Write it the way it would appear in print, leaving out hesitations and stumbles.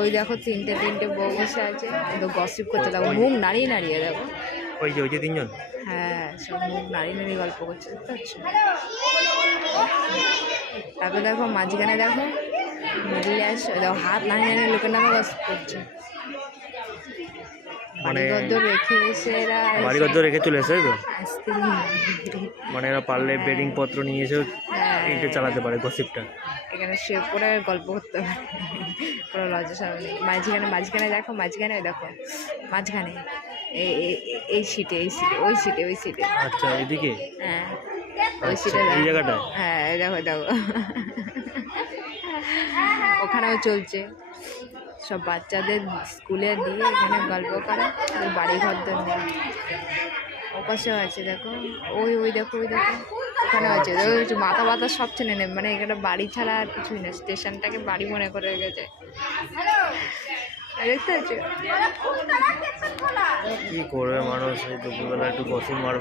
ওই দেখো তিনটে বউ বসে আছে, গসিপ করছে, দেখো মুখ নাড়িয়ে নাড়িয়ে দেখো। ওই যে তিনজন, হ্যাঁ সব মুখ নাড়িয়ে নাড়িয়ে গল্প করছে, বুঝতে পারছো? তারপরে দেখো মাঝখানে দেখো মিডিলে আসছে, দেখো হাত নাড়িয়ে নাড়িয়ে লোকের নামে গসিপ করছে। মানে বাড়িঘর রেখে এসে এরা বাড়িঘর রেখে চলে এসে তো, আসতে মানে এরা পারলে বেডিং পত্র নিয়ে এসেও এইটা চালাতে পারে গসিপটা। এখানে শুয়ে পড়ে গল্প করতে পারে, কোনো লজ্জা সামনে নেই। মাঝখানে দেখো, মাঝখানে দেখো, মাঝখানে এই সিটে ওই সিটে। আচ্ছা এদিকে, হ্যাঁ ওই সিটে এই জায়গাটা, হ্যাঁ দেখো ওখানেও চলছে। সব বাচ্চাদের স্কুলে দিয়ে এখানে গল্প করে, বাড়ি ঘর নেই। ওপাশেও আছে দেখো, ওই দেখো ওখানে আছে মাথা সব ছেলে নেবে, মানে এখানে বাড়ি ছাড়া আর কিছুই না, স্টেশনটাকে বাড়ি মনে করে রেখেছে, দেখতে পাচ্ছ? কি করবে মানুষ এই দুপুরবেলা একটু গসিপ মারবে।